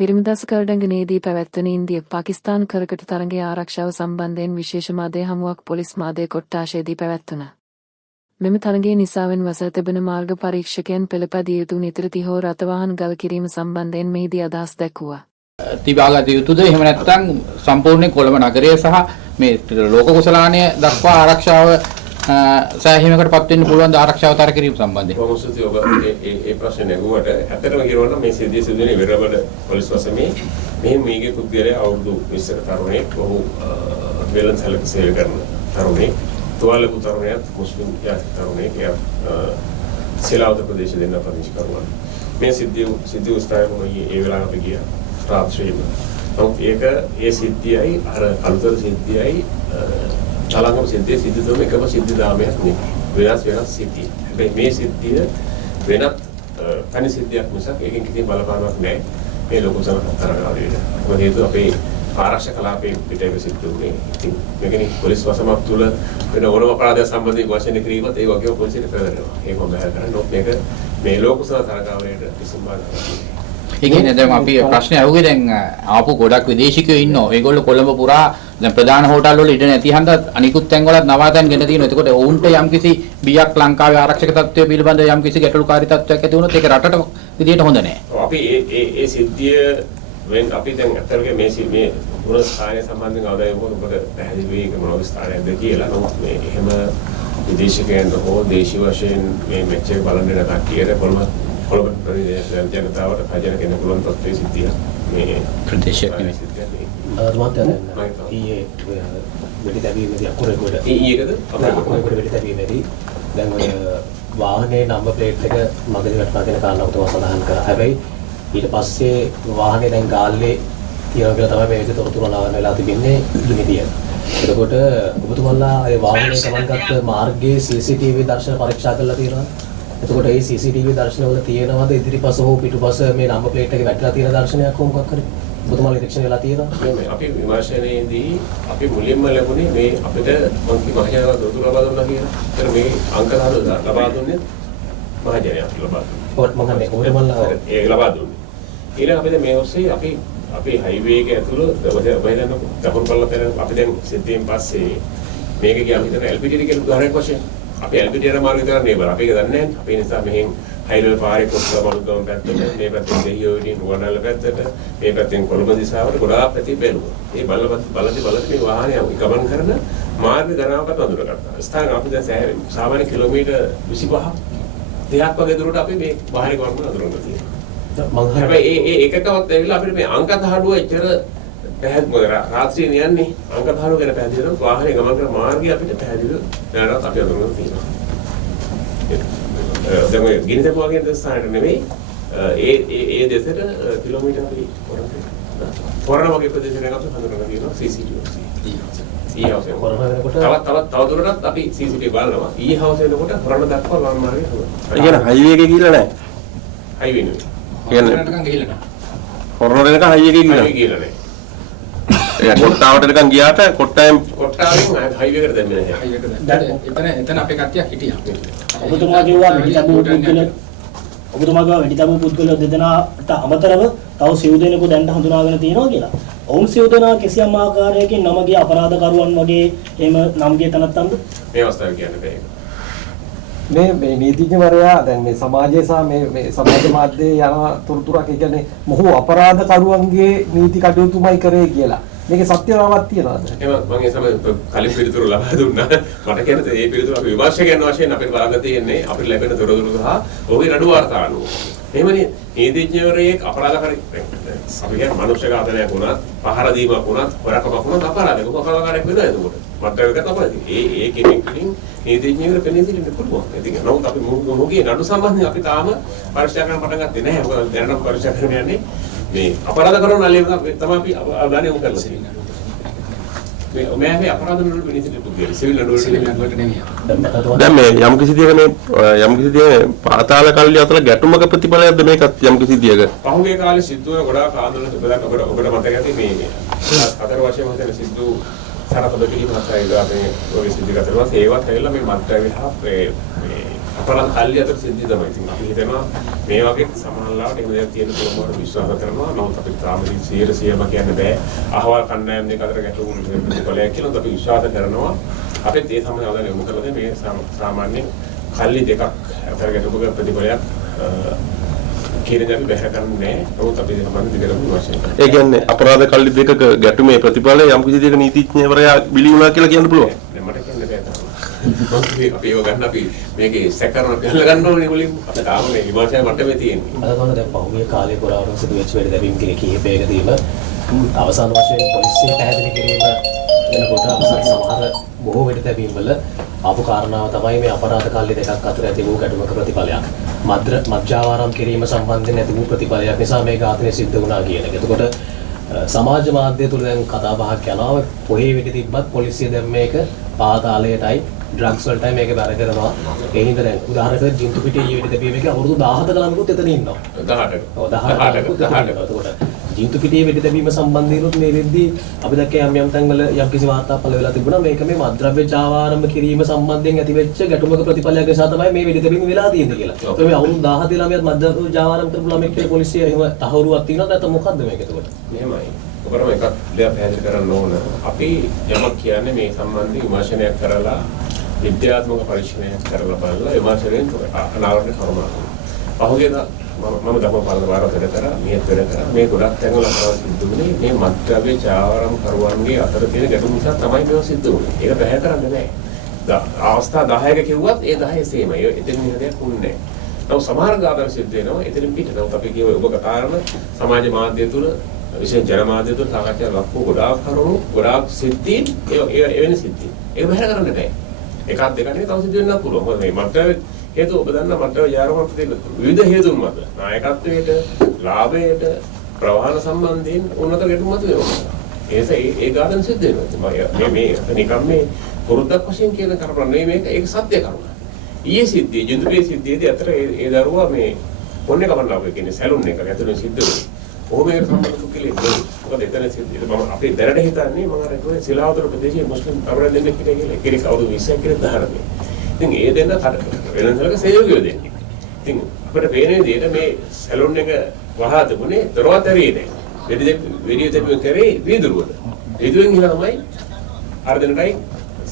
පිරිමිදස්කරඩගනේදී පැවැත්වන ඉන්දිය පාකිස්තාන් කරකට තරගේ ආරක්ෂාව සම්බන්ධයෙන් විශේෂ මාධ්‍ය හමුවක් පොලිස් මාධ්‍ය කොට්ටාශයේදී පැවැත්වුණා. මෙම තරගයේ නිසාවෙන් වසර තිබෙන මාර්ග පරීක්ෂකයන් පෙළපදිය යුතු නිතර තිහෝ රථවාහන ගල් කිරීම සම්බන්ධයෙන් මෙහිදී අදහස් දැක්වුවා. තිබාගත යුතුද එහෙම නැත්නම් සම්පූර්ණයෙන් කොළඹ නගරය සහ මේ ලෝක කුසලානය දක්වා ආරක්ෂාව සෑහීමකටපත් වෙන්න පුළුවන් ද ආරක්ෂාව තර කිරීම සම්බන්ධයෙන්? කොහොමද ඔබ ඒ ප්‍රශ්නේ නගුවට ඇත්තටම කියනවා මේ සිදුවෙන විරවල පොලිස් වසමේ මේගේ පුද්ගලයා අවුරුදු 20ක තරුණයෙක් ඔහු වෙලන්සලක සේවය කරන තරුණයෙක් තුවාලක තරුණයෙක් මුස්ලිම් තරුණයෙක් සිලාවත ප්‍රදේශ දෙන්න පදිංචි කරනවා. මේ සිද්ධිය උස්තාවයේ ඒ වෙලාවට අපි ගියා රාත්‍රියේම. නමුත් ඒ සිද්ධියයි අර අලුතර සිද්ධියයි චලංගම සිද්ධිය සිද්ධ දෙම එකම සිද්ධි දාමයක් නෙවෙයි. වෙනස් සිද්ධි. හැබැයි මේ සිද්ධිය වෙනත් තනි සිද්ධියක් මිසක් ඒකෙන් කිසි බලපානක් නැහැ. මේ ලොකු සමතරකාරී වෙන. මොකද හේතුව අපේ ආරක්ෂක කලාපයේ පිටේක සිද්ධ වුණේ. ඉතින් මේකනේ පොලිස් වසමක් තුල වෙන ඕනම අපරාධයක් සම්බන්ධයෙන් වශයෙන් කිරීමත් ඒ වගේම පොලිසියට ප්‍රවේශනවා. ඒක හොඳ කරන්නේ මේක මේ ලොකු සමතරකාරයට කිසිම බාධාවක් ඒ කියන්නේ දැන් අපි ප්‍රශ්නේ අහුවේ දැන් ආපු ගොඩක් විදේශිකයෝ ඉන්නවා. ඒගොල්ලෝ කොළඹ පුරා දැන් ප්‍රධාන හෝටල් වල ඉඳ නැති හන්ද අනිකුත් තැන් වලත් නවාතැන් ගෙන තියෙනවා. එතකොට ඔවුන්ට යම්කිසි බියක් ලංකාවේ ආරක්ෂක තත්ත්වය පිළිබඳව යම්කිසි ගැටලුකාරී තත්ත්වයක් ඇති වුණොත් ඒක රටට විදියට හොඳ නැහැ. අපි ඒ සිද්ධිය වෙන අපි දැන් අතරගේ මේ මොන ස්ථානයේ සම්බන්ධයෙන් අවදාය මොකද පැහැදිලි වෙයි මොනවද ස්ථානයක්ද කියලා. නමුත් මේ එහෙම විදේශිකයන් හෝ දේශීය වශයෙන් මේ මැච් එක බලන්න යන කට්ටියට කොළඹ ප්‍රදේශ ජනතාවට භාජන කරන්න පුළුවන් තත්ත්වයේ සිද්ධිය මේ ප්‍රදේශයක් නෙවෙයි. ඊයේ වෙඩි තැබීමේදී අකුරේකට ඊයේකද අකුරේකට වෙඩි තැබීමේදී දැන් ඔය වාහනේ නම්බර් ප්ලේට් එක මගදී වටපා දෙන කාරණාව තමයි සඳහන් කරා. හැබැයි ඊට පස්සේ වාහනේ දැන් ගාල්ලේ තියනවා කියලා තමයි මේ විදිහට තොරතුරු අනාවරණය වෙලා තිබෙන්නේ ඉදිරියේ. එතකොට ඔබතුමාලා ඒ වාහනේ ගමන් ගත්ත මාර්ගයේ CCTV දර්ශන පරීක්ෂා කරලා තියෙනවා. එතකොට ඒ CCTV දර්ශනවල තියෙනවද ඉදිරිපස හෝ පිටුපස මේ නම්බර් ප්ලේට් එකේ වැටලා තියෙන දර්ශනයක් හෝ මොකක් හරි ඔබතුමාලා නිරීක්ෂණය වෙලා තියෙනවා? මේ අපි විමර්ශනයේදී අපි මුලින්ම ලැබුණේ මේ අපිට මහජනතාව දොරටු ලබා දුන්නා කියලා. ඒතර මේ අංක ලබා දුන්නේ මහජනයාට ලබා දුන්නා. ඔත් මම මේ ඔයමල්ලා ඒක ලබා දුන්නේ. ඊළඟ අපිට මේ ඔස්සේ අපි හයිවේ එක ඇතුළු ඔයදන්න දකුණු පල්ල පෙර අපි දැන් සිද්ධියෙන් පස්සේ මේක ගියාම හිතන LPG කියන උදාහරණයක් වශයෙන් අපි LPG යන මාර්ගය විතර නේ බල. අපි ඒක දන්නේ නැහැ. අපි නිසා මෙහෙන් හයිවල් පාරේ කොස්ලා බලුගම පැත්තට මේ පැත්තෙන් දෙහියෝඩින් රුවන්වැල්ල පැත්තට මේ පැත්තෙන් කොළඹ දිශාවට ගොඩාක් පැති බැලුවා. මේ බලද්දි මේ වාහනේ ගමන් කරන මාර්ග ගණනාවකට අඳුරගත්තා. ස්ථාන අපි දැන් සාමාන්‍ය කිලෝමීටර් 25ක් දෙයක් වගේ දුරට අපි මේ වාහනේ ගමන් කරන අඳුරගන්න තියෙනවා. හැබැයි ඒ එකකවත් ඇවිල්ලා අපිට මේ අංක දහඩුව එච්චර පැහැදිලි රාත්‍රියේ යන්නේ අංක දහඩුව ගැන පැහැදිලි කරන වාහනේ ගමන් කරන මාර්ගය අපිට පැහැදිලි දැනට අපි අඳුරගන්න තියෙනවා. දැන් ඔය ගිනිදෙප වගේ ස්ථානයට නෙවෙයි ඒ දෙසට කිලෝමීටර් අපි තොරණ වගේ ප්‍රදේශයකට අපි හඳුනගන්න තියෙනවා CCTV. තව දුරටත් අපි CCTV බලනවා. ඊ හවුස් වෙනකොට තොරණ දක්වා වාහන මාර්ගය හොයනවා. ඒ කියන්නේ හයිවේ එකේ ගිහලා නැහැ. හයිවේ නෙවෙයි. කියන්නේ රටකන් ගිහිල්ලා නැහැ. කොරෝනා දෙනක හයිවේ එකේ ගිහලා නැහැ. ඒ කොට්ටාවට නිකන් ගියාට කොට්ටාවෙන් හයිවේ එකට දැම්මේ නැහැ. එතන අපේ කට්ටියක් හිටියා. ඔබතුමා කිව්වා වැඩි තබු පුද්ගලයෝ දෙදෙනාට අමතරව තව සිව් දෙනෙකු දැන්ට හඳුනාගෙන තියෙනවා කියලා. ඔවුන් සිව් දෙනා කිසියම් ආකාරයකින් නමගේ අපරාධකරුවන් වගේ එහෙම නම්ගේ තනත්තන්ද මේ අවස්ථාවේ කියන්නේ මේ නීතිඥවරයා දැන් මේ සමාජයේ සහ මේ සමාජ මාධ්‍යයේ යන තොරතුරක් ඒ කියන්නේ මොහු අපරාධකරුවන්ගේ නීති කටයුතුමයි කරේ කියලා. මේකේ සත්‍යතාවක් තියනවාද? එහෙම මම ඒ සමය කලින් පිළිතුරු ලබා දුන්නා. මට කියන්නේ මේ පිළිතුරු අපි විමර්ශකයන් වශයෙන් අපිට බලන්න තියෙන්නේ අපිට ලැබෙන තොරතුරු සහ ඔහුගේ නඩු වාර්තා අනුව. එහෙමනේ නීතිඥවරයෙක් අපරාධකාරී අපි කියන්නේ මනුෂ්‍ය ඝාතනයක් වුණත්, පහර දීමක් වුණත්, හොරකමක් වුණත් අපරාධයක්. ඔක අපරාධකාරයෙක් වෙනවා එතකොට. මත්ද්‍රව්‍ය අපරාධය. ඒ කෙනෙක්ගෙන් නීතිඥවරු පෙනී සිටින්න පුළුවන්. ඉතින් නමුත් අපි මොහුගේ නඩු සම්බන්ධයෙන් අපි තාම පරීක්ෂා කරන්න පටන් ගත්තේ නැහැ. මොකද දැනට පරීක්ෂා කරන්න යන්නේ මේ අපරාධ කරන අලියම තමයි අපි අවධානය යොමු කරලා තියෙන්නේ. මේ අපරාධ නඩු පෙනී සිටින්න පුළුවන්. සිවිල් නඩුවට නෙමෙයි. දැන් මේ යම් කිසි දෙයක පාතාල කල්ලි අතර ගැටුමක ප්‍රතිඵලයක්ද මේකත් යම් කිසි දෙයක පහුගිය කාලේ සිද්ධ වෙන ගොඩාක් ආందోලන තිබුණා. ඔබට මතක ඇති මේ හතර වශයෙන් හිතන සිද්ධ සරපද පිළිමහත් අයලා මේ ඔය සිද්ධ කරනවා. ඒවත් ඇවිල්ලා මේ මත්ද්‍රව්‍ය හා මේ අපරාධ කල්ලි අතර සිද්ධි තමයි. ඉතින් අපි හිතනවා මේ වගේ සමානලාවට එහෙම දෙයක් තියෙන පුළුවන් විශ්වාස කරනවා. නමුත් අපිට තාම 100%ම කියන්න බෑ. අහවල් කණ්ඩායම් දෙක අතර ගැටුම් ප්‍රතිඵලයක් කියලා අපි විශ්වාස කරනවා. අපිත් ඒ සමග අවධානය යොමු කරලා මේ සාමාන්‍ය කල්ලි දෙකක් අතර ගැටුමක ප්‍රතිඵලයක් කීරේ අපි බැහැ ගන්නෑ. නමුත් අපි ඒක සම්බන්ධ දිගටම විමර්ශනය කරනවා. ඒ කියන්නේ අපරාධ කල්ලි දෙකක ගැටුමේ ප්‍රතිඵලය යම් කිසි දෙයක නීතිඥවරයා බිලි වුණා කියලා කියන්න පුළුවන්. දැන් මට කියන්න බෑ තාම. අපි ඒව ගන්න අපි මේකේ සැකරන කියලා ගන්න ඕනේ මුලින්ම. අපි තාම මේ විමර්ශනය මට්ටමේ තියෙන්නේ. අද තමයි දැන් පහුගිය කාලේ පුරාවටම සිදුවෙච්ච වැඩ දැවීම් කිහිපයකදීම අවසාන වශයෙන් පොලිසිය පැහැදිලි කිරීම වෙනකොට අවසන් සමහර බොහෝ වෙඩ දැවීම් වල ආපු කාරණාව තමයි මේ අපරාධ කල්ලි දෙකක් අතර ඇති වූ ගැටුමක ප්‍රතිඵලයක්. මද්්‍යාවාරම් කිරීම සම්බන්ධයෙන් ඇති වූ ප්‍රතිඵලයක් නිසා මේ ඝාතනය සිද්ධ වුණා කියන එක. එතකොට සමාජ මාධ්‍ය තුල දැන් කතා බහක් යනවා කොහේ වෙඩි තිබ්බත් පොලිසිය දැන් මේක පාතාලයටයි ඩ්‍රග්ස් වලටයි මේක බැර කරනවා. ඒ හින්දා දැන් උදාහරණයක් ජින්තු පිටියේ වෙඩි දැබීම එක අවුරුදු 17 ළමකුත් එතන ඉන්නවා. 18ක. ඔව් 18ක. එතකොට ජීවිත පිටියේ වෙඩි දැමීම සම්බන්ධීනොත් මේ වෙද්දී අපි දැක්කේ යම් තැන්වල යම් කිසි වාර්තා පළ වෙලා තිබුණා මේක මේ මද්ද්‍රව්‍ය ජාවාරම්භ කිරීම සම්බන්ධයෙන් ඇතිවෙච්ච ගැටුමක ප්‍රතිඵලයක් නිසා තමයි මේ වෙඩි දැමීම වෙලා තියෙන්නේ කියලා. ඒ මේ අවුරුදු 17 ළමයාත් මද්ද්‍රව්‍ය ජාවාරම්භ කරපු ළමෙක් කියලා පොලිසිය එහෙම තහවුරුවක් තියෙනවද නැත්නම් මොකද්ද මේක එතකොට? මෙහෙමයි. ඔබරම එකක් දෙයක් පැහැදිලි කරන්න ඕන. අපි යමක් කියන්නේ මේ සම්බන්ධයෙන් විමර්ශනයක් කරලා විද්‍යාත්මක පරීක්ෂණයක් කරලා බලලා විමර්ශනයෙන් අනාවරණය කරනවා. පහුගියදා මම ධර්මපාල වාරතර කරා මේ ගොඩක් තැන්වල අපරාධ සිද්ධ වුණේ මේ මත්ද්‍රව්‍ය ජාවාරම් කරුවන්ගේ අතර තියෙන ගැටුම් නිසා තමයි මේවා සිද්ධ වුණේ. ඒක බැහැ කරන්නේ නැහැ. අවස්ථා 10ක කිව්වත් ඒ 10 සේම. ඒ එතන නිහඬයක් වුණේ නැහැ. නමුත් සමහර ගාතන සිද්ධ වෙනවා. එතනින් පිට. නමුත් අපි කියව ඔබ කාරණ සමාජ මාධ්‍ය තුල විශේෂ ජනමාධ්‍ය තුල සාකච්ඡා ලක්ව ගොඩාක් කරුණු ගොඩාක් සිද්ධි ඒ වෙන සිද්ධි. ඒක බැහැ කරන්න බෑ. එකක් දෙකක් නෙවෙයි තව සිද්ධ වෙන්නත් පුළුවන්. මොකද මේ මත්ද්‍රව්‍ය හේතු ඔබ දන්නා මත්ද්‍රව්‍ය ජාවාරම් තියෙන විවිධ හේතුන් මත නායකත්වයට ලාභයට ප්‍රවාහන සම්බන්ධයෙන් උන්නත ගැටුම් මත වෙනවා. ඒ ගාතන සිද්ධ වෙනවා. මේ නිකම් මේ පුරුද්දක් වශයෙන් කියන කරපර නෙවෙයි මේක ඒක සත්‍ය කරුණ. ඊයේ සිද්ධිය ජින්දුපේ සිද්ධියේදී අතර ඒ දරුවා මේ පොන්නේ කපන්නාව කියන්නේ සැලුන් එකක ඇතුළේ සිද්ධ වුණේ. ඔහොම ඒක සම්බන්ධ කෙලෙක් නෙවෙයි. මොකද එතන සිද්ධිය මම අපේ දැනට හිතන්නේ මම අර කිව්වේ සිලාවතර ප්‍රදේශයේ මුස්ලිම් තරුණ දෙන්නෙක් හිටිය කියලා. ඒකේ කවුරු 20ක් කියලා දහරන්නේ. ඉතින් ඒ දෙන්න වෙනසලක සහයෝගය දෙන්නේ. ඉතින් අපිට පේන විදිහට මේ සැලුන් එක වහා තිබුණේ දරවතරේ නෑ. වෙඩි දෙපු කරේ වීදුරුවල. වීදුරුවෙන් ගිහලා තමයි අර දෙන්නටයි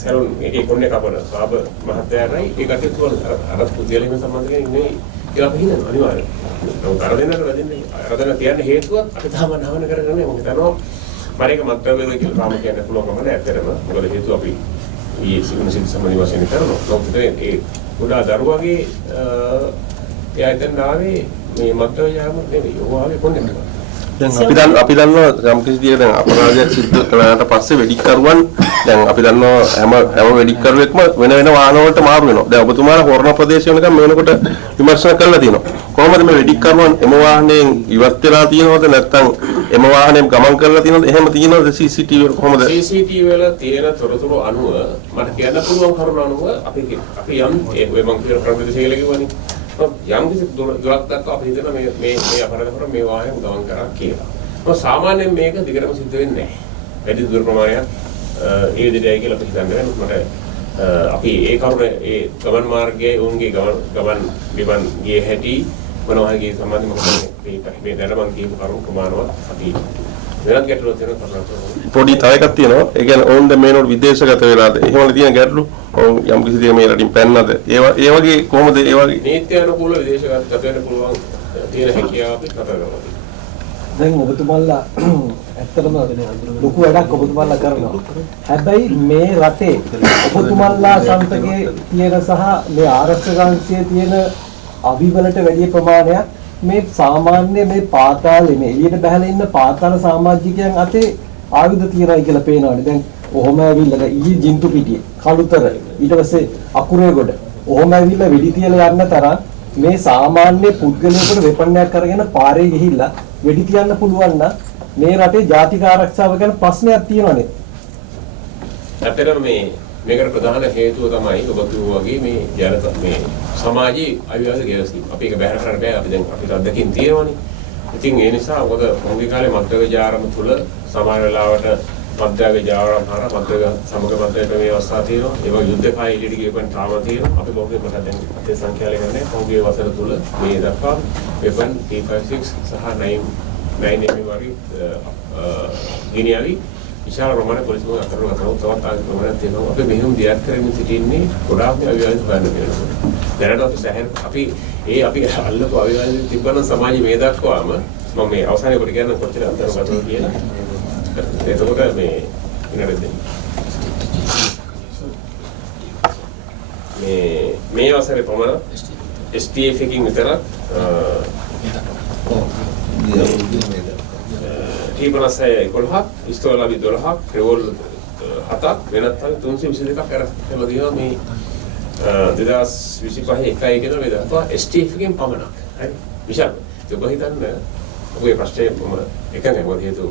සැලුන් එකේ කොන්නේ කපන සාබ මහත්තයාටයි ඒකට තුවල අර පුද්ගලයන් සම්බන්ධයෙන් ඉන්නේ කියලා අපි හිතනවා අනිවාර්යයෙන්. නමුත් අර දෙන්නට වැඩින්නේ අර දෙන්න තියන්න හේතුවක් අපි තාම නවන කරගන්නේ මම හිතනවා මරේක මත්ද්‍රව්‍ය කියලා තාම කියන්න පුළුවන්කම නෑ ඇත්තටම. මොකද හේතුව අපි ඊයේ සිගුණ සිද්ධ සම්බන්ධ වශයෙන් කරනවා. නමුත් ඒ ගොඩා දරුවගේ එයා එතන ආවේ මේ මත්ද්‍රව්‍ය යාම නෙවෙයි. ඕවාගේ කොන්නේ නෑ. දැන් අපි දන්නවා යම් කිසි දෙයක දැන් අපරාධයක් සිද්ධ කළාට පස්සේ වෙඩික්කරුවන් දැන් අපි දන්නවා හැම වෙඩික්කරුවෙක්ම වෙන වෙන වාහන වලට මාරු වෙනවා. දැන් ඔබතුමාලා හොරණ ප්‍රදේශය වෙනකම් මේනකොට විමර්ශන කරලා තියෙනවා. කොහොමද මේ වෙඩික්කරුවන් එම වාහනයෙන් ඉවත් වෙලා තියෙනවද නැත්නම් එම වාහනයෙන් ගමන් කරලා තියෙනවද? එහෙම තියෙනවද CCTV වල කොහොමද? CCTV වල තියෙන තොරතුරු අනුව මට කියන්න පුළුවන් කරුණ අනුව අපි යම් ඒ මම කියන ප්‍රදේශය කියලා කිව්වනේ. යම් කිසි දුරක් දක්වා අපි හිතන මේ අපරාධ කර මේ වාහනය ගමන් කරා කියලා. මොකද සාමාන්‍යයෙන් මේක දිගටම සිද්ධ වෙන්නේ නැහැ. වැඩි දුර ප්‍රමාණයක් ඒ විදිහටයි කියලා අපි හිතන්නේ. මට අපි ඒ කරුණ ඒ ගමන් මාර්ගයේ උන්ගේ ගමන් විමන් ගියේ හැටි මොනවා හරි සම්බන්ධ මොකද මේ දැනමන් කියපු කරුණු ප්‍රමාණවත් අපි වෙනත් ගැටලුවක් තියෙනවා තමයි. පොඩි තව එකක් තියෙනවා. ඒ කියන්නේ ඕන් දැන් මේනොට විදේශගත වෙලාද? එහෙමද තියෙන ගැටලු? ඔව් යම් කිසි දෙයක් මේ රටින් පැන්නද? ඒ වගේ කොහොමද ඒ වගේ නීති අනුකූල විදේශගත වෙන්න පුළුවන් තියෙන හැකියාව අපි කතා කරනවා. දැන් ඔබතුමාලා ඇත්තටම ලොකු වැඩක් ඔබතුමාලා කරනවා. හැබැයි මේ රටේ ඔබතුමාලා සම්පතේ තියෙන සහ මේ ආරක්ෂක අංශයේ තියෙන අවිවලට වැඩි ප්‍රමාණයක් මේ සාමාන්‍ය මේ පාතාලේ මේ එළියට බහලා ඉන්න පාතාල සමාජිකයන් අතේ ආයුධ තියනයි කියලා පේනවනේ. දැන් ඔහොම ඇවිල්ලා ඊ ජින්තු පිටියේ කළුතර ඊට පස්සේ අකුරේගොඩ ඔහොම ඇවිල්ලා වෙඩි තියලා යන්න තරම් මේ සාමාන්‍ය පුද්ගලයෙකුට වෙපන්නයක් අරගෙන පාරේ ගිහිල්ලා වෙඩි තියන්න පුළුවන් නම් මේ රටේ ජාතික ආරක්ෂාව ගැන ප්‍රශ්නයක් තියෙනවනේ. ඇත්තටම මේකට ප්‍රධාන හේතුව තමයි ඔබ කිව්වා වගේ මේ ජනත මේ සමාජයේ අවිවාද ගැවසීම. අපි ඒක බැහැර කරන්න බෑ. අපි දැන් අපිට අත්දැකීම් තියෙනවනේ. ඉතින් ඒ නිසා මොකද මොහොතේ කාලේ මත්ද්‍රව්‍ය ජාරම තුල සමාන වෙලාවට මන්ත්‍රාගේ ජාවාරම්හාර මන්ත්‍රාගේ සමග මන්ත්‍රාගේ මේ අවස්ථාව තියෙනවා. ඒ වගේ යුද්ධ කාලේ එළියට ගියපන් තාම තියෙනවා. අපි මොකද මට දැන් අතේ සංඛ්‍යාලය කරන්නේ පහුගිය වසර තුල මේ දක්වා වෙපන් P56 සහ 9 වගේ ගිනියවි විශාල ප්‍රමාණයක් පොලිස් මුල අතරම තවත් ප්‍රමාණයක් තියෙනවා. අපි මෙහෙම දියත් කරමින් සිටින්නේ ගොඩාක් අවිවාද හොයන්න වෙනවා. දැනට අපි සැහැර අපි අල්ලපු අවිවාද තිබ්බනම් සමාජයේ මේ දක්වාම මම මේ අවසානයේ කොට කියන්න කොච්චර අන්තරම ගතව කියලා. එතකොට මේ විනාඩි දෙන්න. මේ අවසරේ පමණ STF එකකින් විතරක් T56 11ක් ඉස්තෝලාවි 12ක් රිවෝල් 7ක් වෙනත් 322ක් අර හැම දිනම මේ 2025 එකයි කියන මේ දක්වා STF එකෙන් පමණක්. හරි. විශාල. ඒක හිතන්න ඔබේ ප්‍රශ්නේ මම එකනේ මොකද හේතු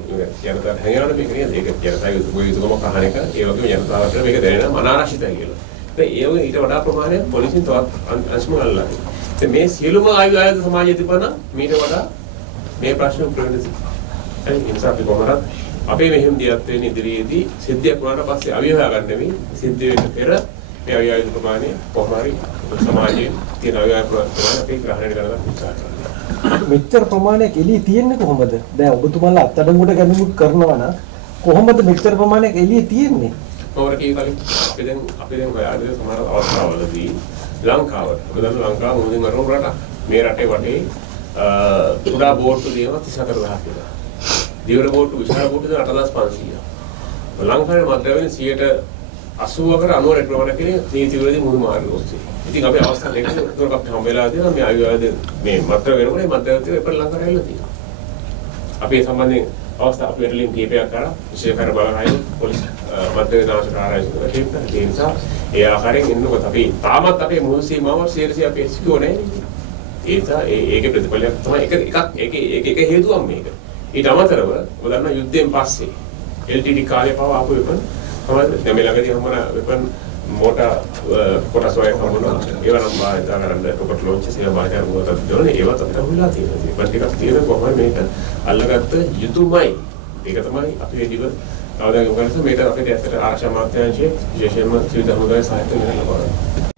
ජනතාවට හැංගෙනවද මේක නේද? ඒක ජනතාවගේ උපයුතුකම කහන එක ඒ වගේම ජනතාවට මේක දැනෙන මනාරක්ෂිතයි කියලා. ඒ වගේ ඊට වඩා ප්‍රමාණයක් පොලිසියෙන් තවත් අංශම අල්ලලා. ඉතින් මේ සියලුම ආයුධ සමාජයේ තිබුණා මීට වඩා මේ ප්‍රශ්න ප්‍රවේශ ඒ නිසා අපි කොහොමද අපේ මෙහෙම දියත් වෙන ඉදිරියේදී සිද්ධියක් වුණාට පස්සේ අවිවාහ ගන්න නෙමෙයි සිද්ධ වෙන්න පෙර මේ අවිවාහ ප්‍රමාණය කොහොම හරි සමාජයේ තියෙන අවිවාහ ප්‍රමාණය අපි ග්‍රහණය කරගන්න උත්සාහ කරනවා. මෙච්චර ප්‍රමාණයක් එළිය තියෙන්නේ කොහොමද? දැන් ඔබතුමාලා අත්අඩංගුවට ගැනීම කරනවා නම් කොහොමද මෙච්චර ප්‍රමාණයක් එළිය තියෙන්නේ? මොකද කලින් අපි දැන් හොයාගෙන සමහර අවස්ථාවලදී ලංකාවට මොකද ලංකාව මුලින්ම රටක් මේ රටේ වටේ කුඩා බෝට්ටු දෙනවා 34000 කියලා. දිවර බෝට්ටු විශාල බෝට්ටු දෙන 8500. ලංකාවේ මැද වෙන 80%කට 90% ප්‍රමාණයක් කියන්නේ නීති විරෝධී මුළු මාර්ගය ඔස්සේ. ඉතින් අපි අවස්ථා දෙකක් උතර අපිට හම්බෙලා තියෙනවා මේ අවිවාද මේ මැද වෙනකොට මැද වෙන ඉතින් ලංකාවේ ඇවිල්ලා තියෙනවා. අපි සම්බන්ධයෙන් අවස්ථා අපිට ලින්ක් කීපයක් කරා විශේෂ කර බලහයි පොලිස් මැද වෙන ආශාකාරයි කියලා ඒ නිසා ඒ ආකාරයෙන් ඉන්නකොට අපි තාමත් අපේ මුළු සීමාව 100% අපි එක්ස්කියුවර් නැහැ. ඒ නිසා ඒකේ ප්‍රතිඵලයක් තමයි එක හේතුවක් මේක. ඊට අමතරව ඔබ දන්නා යුද්ධයෙන් පස්සේ LTT කාලේ පව ආපු වෙපන් තමයි දැන් මේ ළඟදී හම්බුණා වෙපන් මෝටා කොටස් වගේ හම්බුණා. ඒවා නම් බාහිර කරන්න රොකට් ලොන්චස් ඒවා බාහිර කරනවා තමයි ඒවත් අපිට හුලා තියෙනවා. ඒවත් ටිකක් තියෙන කොහොමද මේක අල්ලගත්ත යුතුයමයි. ඒක තමයි අපි වැඩිව අවදානම් කරන්නේ මේක අපිට ඇත්තට ආරක්ෂා මාත්‍යාංශයේ විශේෂයෙන්ම ත්‍රිවිධ හමුදාවේ සාහිත්‍ය නිරත කරනවා.